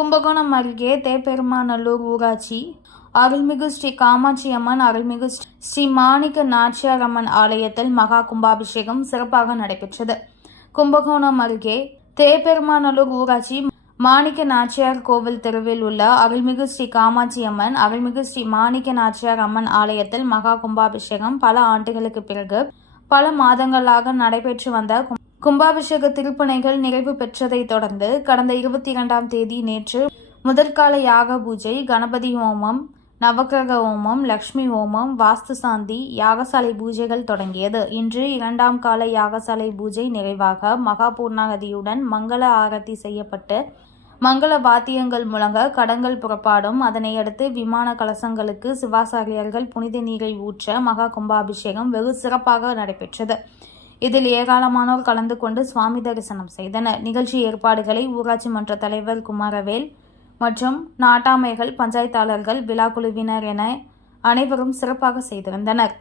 கும்பகோணம் அருகே தேப்பெருமாநல்லூர் ஊராட்சி. அருள்மிகு ஸ்ரீ காமாட்சி அம்மன் அருள்மிகு ஸ்ரீ மாணிக்க நாச்சியார் அம்மன் ஆலயத்தில் மகா கும்பாபிஷேகம் சிறப்பாக நடைபெற்றது. கும்பகோணம் அருகே தேப்பெருமாநல்லூர் ஊராட்சி மாணிக்க நாச்சியார் கோவில் தெருவில் உள்ள அருள்மிகு ஸ்ரீ காமாட்சி அம்மன் அருள்மிகு ஸ்ரீ மாணிக்க நாச்சியார் அம்மன் ஆலயத்தில் மகா கும்பாபிஷேகம் பல ஆண்டுகளுக்கு பிறகு பல மாதங்களாக நடைபெற்று வந்த கும்பாபிஷேக திருப்பணிகள் நிறைவு பெற்றதைத் தொடர்ந்து கடந்த இருபத்தி இரண்டாம் தேதி நேற்று முதற்கால யாக பூஜை கணபதி ஹோமம் நவக்கிரக ஹோமம் லக்ஷ்மி ஹோமம் வாஸ்து சாந்தி யாகசாலை பூஜைகள் தொடங்கியது. இன்று இரண்டாம் கால யாகசாலை பூஜை நிறைவாக மகா பூர்ணாகதியுடன் மங்கள ஆரத்தி செய்யப்பட்டு மங்கள வாத்தியங்கள் முழங்க கடங்கள் புறப்பாடும். அதனையடுத்து விமான கலசங்களுக்கு சிவாசாரியர்கள் புனித நீரை ஊற்ற மகா கும்பாபிஷேகம் வெகு சிறப்பாக நடைபெற்றது. இதில் ஏராளமானோர் கலந்து கொண்டு சுவாமி தரிசனம் செய்தனர். நிகழ்ச்சி ஏற்பாடுகளை ஊராட்சி மன்ற தலைவர் குமாரவேல் மற்றும் நாட்டாமைகள் பஞ்சாயத்தாளர்கள் விழா குழுவினர் என அனைவரும் சிறப்பாக செய்திருந்தனர்.